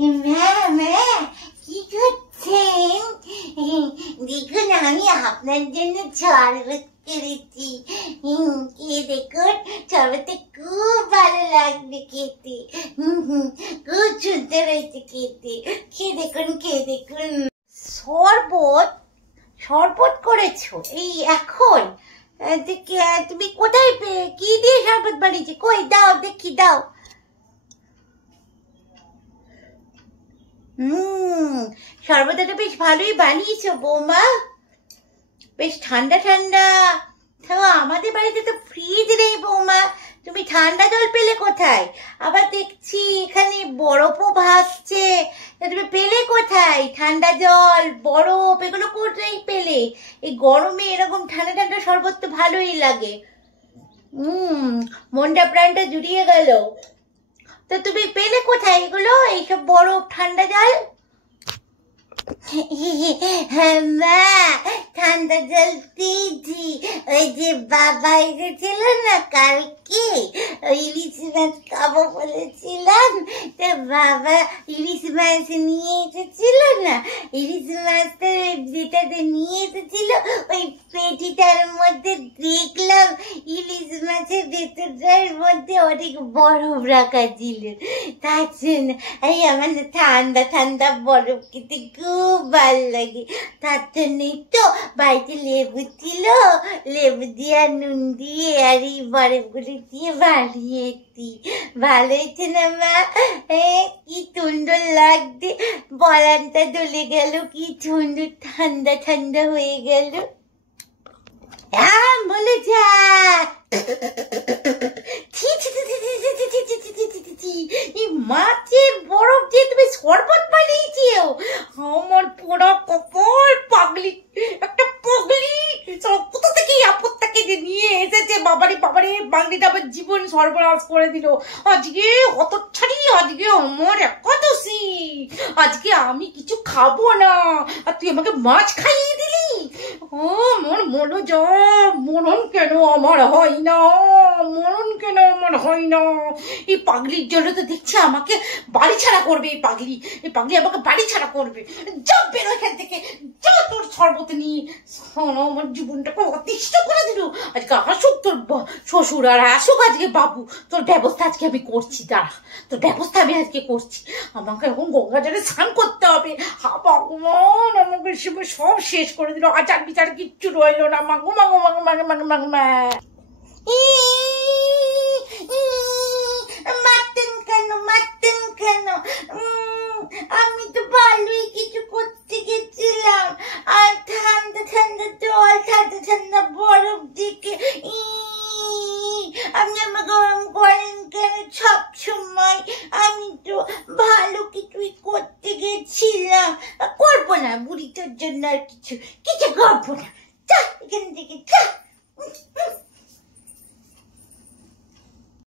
কি করছেন? দেখুন আমি আপনার জন্য শরবত করেছি। কে দেখুন, শরবতটা খুব ভালো লাগবে খেতে। খুব সুন্দর হয়েছে খেতে। খেয়ে দেখুন, খেয়ে দেখুন। শরবত শরবত করেছো এই এখন? তুমি কোথায় পেয়ে, কি দিয়ে শরবত বানিয়েছে? কই দাও দেখি, দাও। শরবতটা বেশ ভালোই বানিয়েছো বৌমা, বেশ ঠান্ডা ঠান্ডা। আমাদের বাড়িতে তো ফ্রিজ নেই বৌমা, তুমি ঠান্ডা জল পেলে কোথায়? আবার দেখছি এখানে বরফও ভাসছে, তুমি পেলে কোথায় ঠান্ডা জল, বরফ? এগুলো কোথায় পেলে? এই গরমে এরকম ঠান্ডা ঠান্ডা শরবত তো ভালোই লাগে। মনটা প্রাণটা জুড়িয়ে গেল। তো তুমি পেলে কোথায় এগুলো, এইসব বরফ ঠান্ডা জল? মা, ঠান্ডা জল পেয়েছি। ওই যে বাবা এসেছিল না কালকে, ইলিশ মাছ খাবো বলেছিলাম, তো বাবা ইলিশ মাছ নিয়ে এসেছিল না, ইলিশ মাছটা যেটাতে নিয়ে এসেছিল ওই পেটিটার মধ্যে দেখলাম ইলিশ মাছের ভেতরটার মধ্যে অনেক বরফ রাখা ছিল। তার জন্য আমার ঠান্ডা ঠান্ডা বরফ খেতে খুব ভালো লাগে। তার জন্যই তো বাড়িতে লেবু ছিল, লেবু দিয়ে আর নুন দিয়ে আর এই বরফগুলো দিয়ে বানিয়েছি। ভালো হয়েছে না মা? কি সুন্দর লাগছে, বলানটা ডলে গেল, কি সুন্দর ঠান্ডা ঠান্ডা হয়ে গেল। বলে যা, মাছের বরফ দিয়ে তুমি শরবত বানিয়েছো? আমার পোড়া কপাল, পাগলি একটা পাগলি। কোথা থেকে আপত্তাকে যে নিয়ে এসেছে, বাবারে বাবারে, বাঙালিটা আবার জীবন সর্বনাশ করে দিল। আজকে হতচ্ছাড়ি, আজকে আমার একাদশী, আজকে আমি কিছু খাবো না, আর তুই আমাকে মাছ খাইয়ে দিলি। আমার মনোযোগ, মরণ কেন আমার হয় না, মরণ কেন আমার হয় না? এই পাগলির জন্য তো দেখছি আমাকে বাড়ি ছাড়া করবে। এই পাগলি আমাকে বাড়ি ছাড়া করবে। যা বেরো এখান থেকে, যা তোর শরবত নিয়ে। আমার জীবনটাকে অতিষ্ঠ করে দিল। আজকে আসুক তোর শ্বশুর, আর আসুক আজকে বাবু, তোর ব্যবস্থা আজকে আমি করছি। দাঁড়া, তোর ব্যবস্থা আমি আজকে করছি। আমাকে এখন গঙ্গা জলে স্নান করতে হবে। ভগবান, আমাকে সব শেষ করে দিল, আচার বিচার কিচ্ছু রইলো না। মাগো মাগো মাগো মাগো মাগো মাগো মা। মারতেন কেন, মারতেন কেন? আমি তো ভালোই কিছু করতে গেছিলাম, আর ঠান্ডা ঠান্ডা জল, ঠান্ডা ঠান্ডা বরফ দিকে আপনি আমাকে গরম করেন কেন সব সময়? আমি তো ভালো কিছুই করতে গেছিলাম। করবো না বুড়িটার জন্য আর কিছু করবো না। যা এখান থেকে, যা।